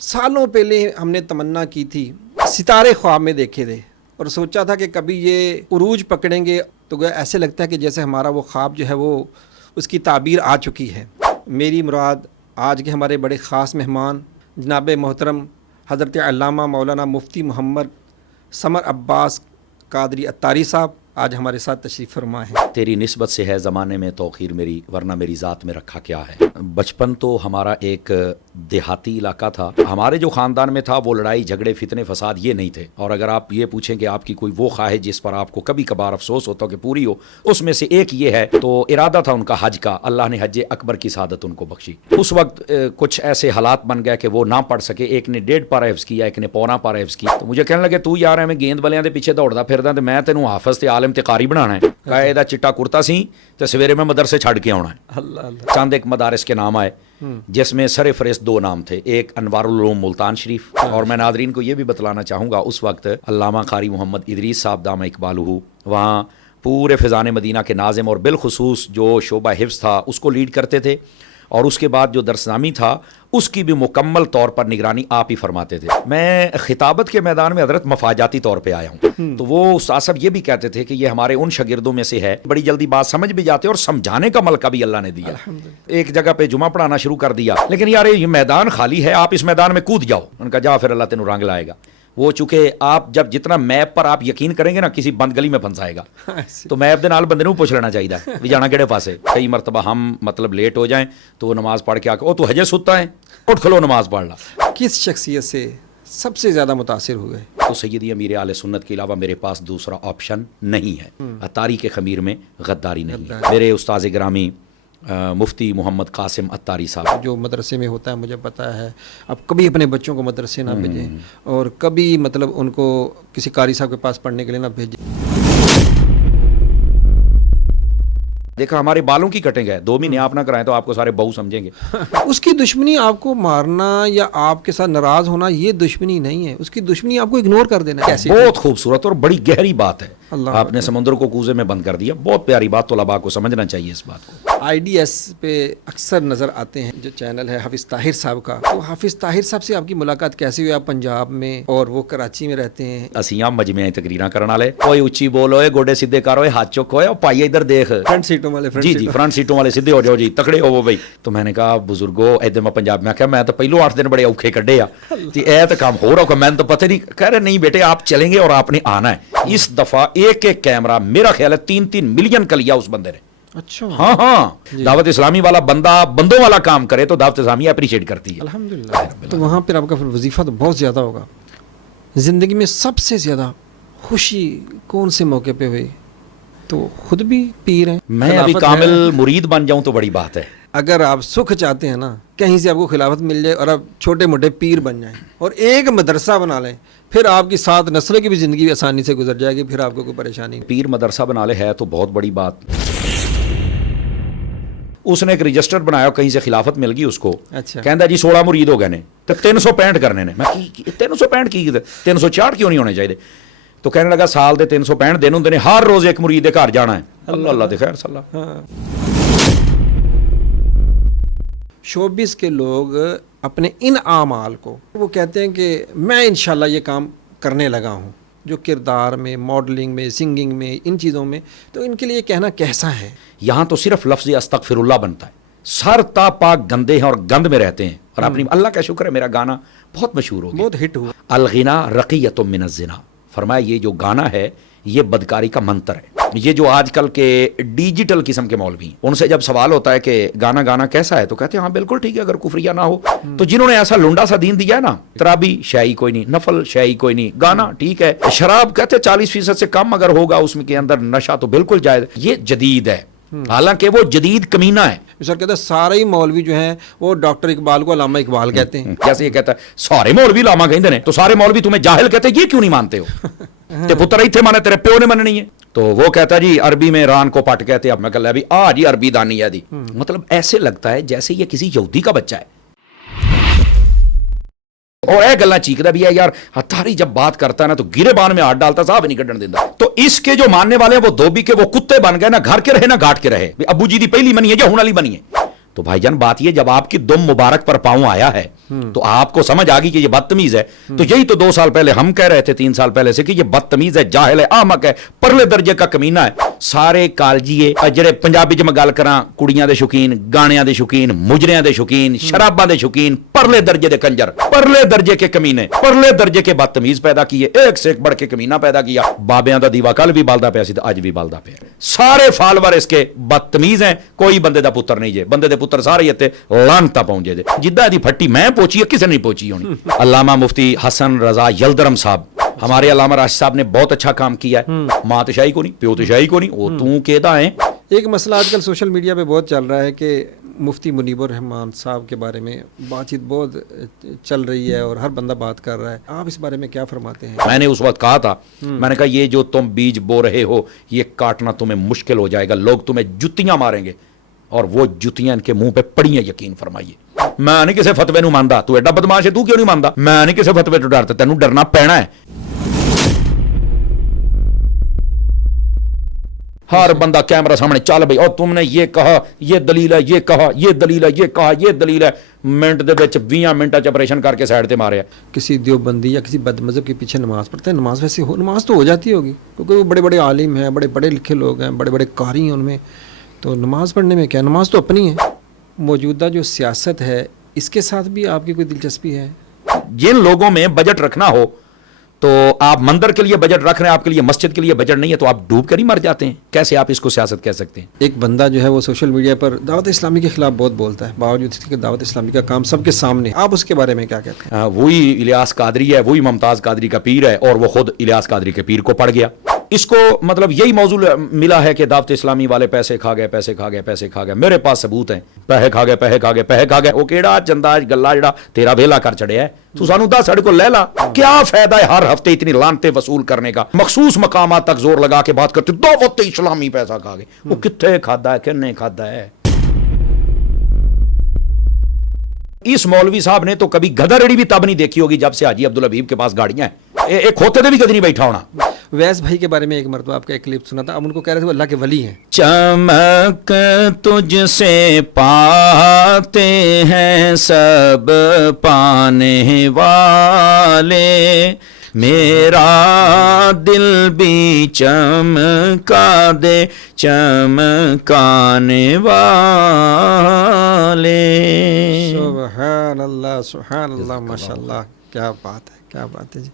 سالوں پہلے ہم نے تمنا کی تھی، ستارے خواب میں دیکھے تھے اور سوچا تھا کہ کبھی یہ عروج پکڑیں گے تو ایسے لگتا ہے کہ جیسے ہمارا وہ خواب جو ہے وہ اس کی تعبیر آ چکی ہے۔ میری مراد آج کے ہمارے بڑے خاص مہمان جناب محترم حضرت علامہ مولانا مفتی محمد سمر عباس قادری عطاری صاحب آج ہمارے ساتھ تشریف فرما ہے۔ تیری نسبت سے ہے زمانے میں توقیر میری، ورنہ میری ذات میں رکھا کیا ہے۔ بچپن تو ہمارا ایک دیہاتی علاقہ تھا، ہمارے جو خاندان میں تھا وہ لڑائی جھگڑے فتنے فساد یہ نہیں تھے، اور اگر آپ یہ پوچھیں کہ آپ کی کوئی وہ خواہش جس پر آپ کو کبھی کبھار افسوس ہوتا ہو کہ پوری ہو، اس میں سے ایک یہ ہے، تو ارادہ تھا ان کا حج کا، اللہ نے حج اکبر کی سعادت ان کو بخشی۔ اس وقت کچھ ایسے حالات بن گئے کہ وہ نہ پڑھ سکے، ایک نے 1.5 پارہ حفظ کیا، ایک نے پونا پارہ حفظ کی، تو مجھے کہنے لگے تو یار میں گیند بلیاں دے پیچھے دوڑدا پھردا تے میں تینوں حافظ تے عالم تے قاری بنانا ہے، قاعدہ چٹا کرتا سی تے سویرے میں مدرسے چھڑ کے آنا ہے۔ اللہ اللہ۔ چند ایک مدارس کے نام آئے جس میں سر فہرست 2 نام تھے، ایک انوار العلوم ملتان شریف، اور میں ناظرین کو یہ بھی بتلانا چاہوں گا اس وقت علامہ قاری محمد ادریس صاحب دامہ اقبالہ وہاں پورے فیضان مدینہ کے ناظم اور بالخصوص جو شعبہ حفظ تھا اس کو لیڈ کرتے تھے، اور اس کے بعد جو درس نامی تھا اس کی بھی مکمل طور پر نگرانی آپ ہی فرماتے تھے۔ میں خطابت کے میدان میں حضرت مفاجاتی طور پہ آیا ہوں، تو وہ استاد صاحب یہ بھی کہتے تھے کہ یہ ہمارے ان شاگردوں میں سے ہے، بڑی جلدی بات سمجھ بھی جاتے اور سمجھانے کا ملکہ بھی اللہ نے دیا۔ ایک جگہ پہ جمعہ پڑھانا شروع کر دیا، لیکن یار یہ میدان خالی ہے، آپ اس میدان میں کود جاؤ۔ ان کا جا پھر اللہ تینوں رنگ لائے گا۔ وہ چونکہ آپ جب جتنا میپ پر آپ یقین کریں گے نا کسی بند گلی میں پھنسائے گا، تو میپ دے نال بندے نوں پوچھ لینا چاہیے بھی جانا کہڑے پاسے۔ کئی مرتبہ ہم مطلب لیٹ ہو جائیں تو وہ نماز پڑھ کے آ کے او تو حجے ستا ہے، اٹھ کھلو نماز پڑھ لا۔ کس شخصیت سے سب سے زیادہ متاثر ہوئے؟ تو سیدی امیر اہل سنت کے علاوہ میرے پاس دوسرا آپشن نہیں ہے۔ عطاری کے خمیر میں غداری نہیں ہے۔ میرے استاذ گرامی مفتی محمد قاسم عطاری صاحب جو مدرسے میں ہوتا ہے مجھے پتا ہے، آپ کبھی اپنے بچوں کو مدرسے نہ بھیجیں اور کبھی مطلب ان کو کسی قاری صاحب کے پاس پڑھنے کے لیے نہ بھیجیں۔ دیکھا ہمارے بالوں کی کٹیں گے، 2 مہینے آپ نہ کرائیں تو آپ کو سارے بہو سمجھیں گے۔ اس کی دشمنی آپ کو مارنا یا آپ کے ساتھ ناراض ہونا یہ دشمنی نہیں ہے، اس کی دشمنی آپ کو اگنور کر دینا ہے۔ بہت خوبصورت اور بڑی گہری بات ہے، اللہ آپ نے سمندر کو کوزے میں بند کر دیا۔ بہت پیاری بات، طلباء کو سمجھنا چاہیے اس بات کو۔ IDS پہ اکثر نظر آتے ہیں جو چینل ہے حافظ طاہر صاحب کا، تو حافظ طاہر صاحب سے آپ کی ملاقات کیسی ہوئی؟ آپ پنجاب میں اور وہ کراچی میں رہتے ہیں۔ اسیاں مجمع تقریراں کرن والے، اوئے اچھی بولو، گوڈے سیدھے کرو، ہاتھ چکو، پائیے ادھر دیکھ، فرنٹ سیٹوں والے جی فرنٹ سیٹوں والے سیدھے ہو جاؤ جی، تکڑے ہو بھائی۔ تو میں نے کہا بزرگو ادھر میں پنجاب میں کہا میں تو پہلو 8 دن بڑے اوکھے کڈے آ، اے تو کام ہو رہا میں تو پتہ نہیں۔ کہہ رہے نہیں بیٹے آپ چلیں گے اور آپ نے آنا ہے۔ اس دفعہ ایک کیمرہ میرا خیال ہے 3 ملین کا لیا اس بندے نے۔ اچھا ہاں دعوت اسلامی والا بندہ بندوں والا کام کرے تو دعوت اسلامی اپریشیٹ کرتی ہے الحمدللہ۔ تو وہاں پھر آپ کا وظیفہ تو بہت زیادہ ہوگا۔ زندگی میں سب سے زیادہ خوشی کون سے موقع پہ ہوئی؟ تو خود بھی پیر ہیں، میں ابھی کامل مرید بن جاؤں تو بڑی بات ہے۔ اگر آپ سکھ چاہتے ہیں نا کہیں سے آپ کو خلافت مل جائے اور آپ چھوٹے موٹے پیر بن جائیں اور ایک مدرسہ بنا لیں، پھر آپ کی 7 نسلوں کی بھی زندگی آسانی سے گزر جائے گی، پھر آپ کو کوئی پریشانی نہیں۔ پیر مدرسہ بنا لے ہے تو بہت بڑی بات۔ اس نے ایک رجسٹر بنایا، کہیں سے خلافت مل گئی اس کو، اچھا کہندا جی 16 مرید ہو گئے نے تو 365 کرنے نے۔ میں 365 کی 364 کیوں نہیں ہونے چاہیے؟ تو کہنے لگا سال دے 365 دن ہوندے نے، ہر روز ایک مرید دے گھر جانا ہے۔ اللہ اللہ دے خیر صلاح۔ شوبز کے لوگ اپنے ان اعمال کو وہ کہتے ہیں کہ میں انشاءاللہ یہ کام کرنے لگا ہوں، جو کردار میں، ماڈلنگ میں، سنگنگ میں، ان چیزوں میں، تو ان کے لیے کہنا کیسا ہے؟ یہاں تو صرف لفظ استغفر اللہ بنتا ہے، سر تا پاک گندے ہیں اور گند میں رہتے ہیں، اور اپنی اللہ کا شکر ہے میرا گانا بہت مشہور ہو گیا، بہت ہٹ ہوا۔ الغنا رقیۃ من الزنا، فرمایا یہ جو گانا ہے یہ بدکاری کا منتر ہے۔ یہ جو آج کل کے ڈیجیٹل قسم کے مولوی ہیں، ان سے جب سوال ہوتا ہے کہ گانا کیسا ہے تو کہتے ہیں ہاں بالکل ٹھیک ہے اگر کفریہ نہ ہو۔ تو جنہوں نے ایسا لنڈا سا دین دیا ہے نا، ترابی شیعی کوئی نہیں، نفل شیعی کوئی نہیں، گانا ٹھیک ہے، شراب کہتے 40% سے کم اگر ہوگا اس میں کے اندر نشہ تو بالکل جائز، یہ جدید ہے، حالانکہ وہ جدید کمینہ ہے۔ سر کہتا ہے سارے ہی مولوی جو ہیں وہ ڈاکٹر اقبال کو علامہ اقبال کہتے ہیں۔ جیسے یہ کہتا ہے سارے مولوی علامہ کہندے نے، تو سارے مولوی تمہیں جاہل کہتے ہیں، یہ کیوں نہیں مانتے ہو؟ تے پتر ایتھے مانے تیرے پیو نے مننی ہے۔ تو وہ کہتا ہے جی عربی میں ران کو پٹ کہتے ہیں، اب میں کہہ لیا ابھی جی عربی دانی ہے دی، مطلب ایسے لگتا ہے جیسے یہ کسی یہودی کا بچہ ہے، اور اے گلاں چیکدا بھی ہے یار۔ عطاری جب بات کرتا ہے نا تو گرے بان میں ہاتھ ڈالتا، صاحب نہیں کڈن دیندا۔ تو اس کے جو ماننے والے ہیں وہ دھوبی کے وہ کتے بن گئے، نہ گھر کے رہے نہ گھاٹ کے رہے، ابو جی دی پہلی منی ہے یا ہن والی بنی ہے۔ تو بھائی جان بات یہ جب آپ کی دم مبارک پر پاؤں آیا ہے تو آپ کو سمجھ آ گئی کہ یہ بدتمیز ہے. تو یہی تو 2 سال پہلے ہم کہہ رہے تھے 3 سال پہلے سے کہ یہ بدتمیز ہے, جاہل ہے, احمق ہے, پرلے درجے کا کمینہ ہے. سارے کالجیے جڑے پنجابی میں گل کراں کڑیاں دے شوقین, گانیاں دے شوقین, مجریاں دے شوقین, شراباں دے شوقین, پرلے درجے دے کنجر, پرلے درجے کے کمینے, پرلے درجے کے بدتمیز پیدا کیے, ایک سے ایک بڑھ کے کمینہ پیدا کیا. بابیاں دا دیوا کل بھی بالدا پیا سی تے اج بھی بالدا پیا. سارے فالوور اس کے بدتمیز ہیں, کوئی بندے دا پتر نہیں جے, بندے دے پتر سارے تے لانتا پہنچے دے. جدہ دی پھٹی میں پہنچی ہے کسے نہیں پہنچی ہونی. علامہ مفتی حسن رضا یلدرم صاحب, ہمارے علامہ راشد صاحب نے بہت اچھا کام کیا ہے. ماں تو شاہی کو نہیں, پیو تو شاہی کو نہیں, وہ تو کہتا ہے. ایک مسئلہ آج کل سوشل میڈیا پہ بہت چل رہا ہے کہ مفتی منیب الرحمان صاحب کے بارے میں بات چیت بہت چل رہی ہے اور ہر بندہ بات کر رہا ہے. آپ اس بارے میں کیا فرماتے ہیں؟ میں نے اس وقت کہا تھا, میں نے کہا یہ جو تم بیج بو رہے ہو یہ کاٹنا تمہیں مشکل ہو جائے گا, لوگ تمہیں جتیاں ماریں گے, اور وہ جتیاں ان کے منہ پہ پڑی ہیں, یقین فرمائیے. میں نہیں کسی فتوے نو ماندا, تو ایڈا بدماش ہے, تو کیوں نہیں ماندا؟ میں نہیں کسی فتوے تو ڈرتا, تینوں ڈرنا پینا ہے. ہر بندہ کیمرہ سامنے چل بھائی, اور تم نے یہ کہا, یہ دلیل ہے, یہ کہا, یہ دلیل ہے, یہ کہا, یہ دلیل ہے. منٹ دے وچ 20 منٹاں چ آپریشن کر کے سائڈ تے ماریا. کسی دیوبندی یا کسی بد مذہب کے پیچھے نماز پڑھتے ہیں, نماز ویسے نماز تو ہو جاتی ہوگی کیونکہ وہ بڑے بڑے عالم ہیں, بڑے پڑھے لکھے لوگ ہیں, بڑے بڑے قاری ہیں ان میں, تو نماز پڑھنے میں کیا, نماز تو اپنی ہے. موجودہ جو سیاست ہے اس کے ساتھ بھی آپ کی کوئی دلچسپی ہے؟ جن لوگوں میں بجٹ رکھنا ہو تو آپ مندر کے لیے بجٹ رکھ رہے ہیں, آپ کے لیے مسجد کے لیے بجٹ نہیں ہے, تو آپ ڈوب کر ہی مر جاتے ہیں. کیسے آپ اس کو سیاست کہہ سکتے ہیں؟ ایک بندہ جو ہے وہ سوشل میڈیا پر دعوت اسلامی کے خلاف بہت بولتا ہے, باوجود اس کے دعوت اسلامی کا کام سب کے سامنے. آپ اس کے بارے میں کیا کہتے ہیں؟ وہی الیاس قادری ہے, وہی ممتاز قادری کا پیر ہے, اور وہ خود الیاس قادری کے پیر کو پڑ گیا. اس کو مطلب یہی موضوع ملا ہے کہ دعوت اسلامی والے پیسے کھا گئے, پیسے کھا گئے, پیسے کھا گئے. میرے پاس ثبوت ہیں, پیسے کھا گئے, پیسے کھا گئے, پیسے کھا گئے. وہ کیڑا چندہ گلا جڑا تیرا ویلا کر چڑھیا ہے, تو سانو دس ساڈے کو لے لا. کیا فائدہ ہے ہر ہفتے اتنی لانتے وصول کرنے کا؟ مخصوص مقامات تک زور لگا کے بات کرتے, دعوت اسلامی پیسہ کھا گئے. وہ کتنے کھادا ہے, کنے کھادا ہے؟ اس مولوی صاحب نے تو کبھی گدھڑی بھی تب نہیں دیکھی ہوگی جب سے حاجی عبدالحبیب کے پاس گاڑیاں ہیں. ایک ہوتے دے بھی کدی نہیں بیٹھا ہونا. ویس بھائی کے بارے میں ایک مرتبہ آپ کا ایک کلپ سنا تھا, اب ان کو کہہ رہے تھے وہ اللہ کے ولی ہیں. چمک تجھ سے پاتے ہیں سب پانے والے, میرا دل بھی چمکا دے چمکانے والے. سبحان اللہ, سبحان اللہ, ماشاء اللہ, کیا بات ہے, کیا بات ہے جی.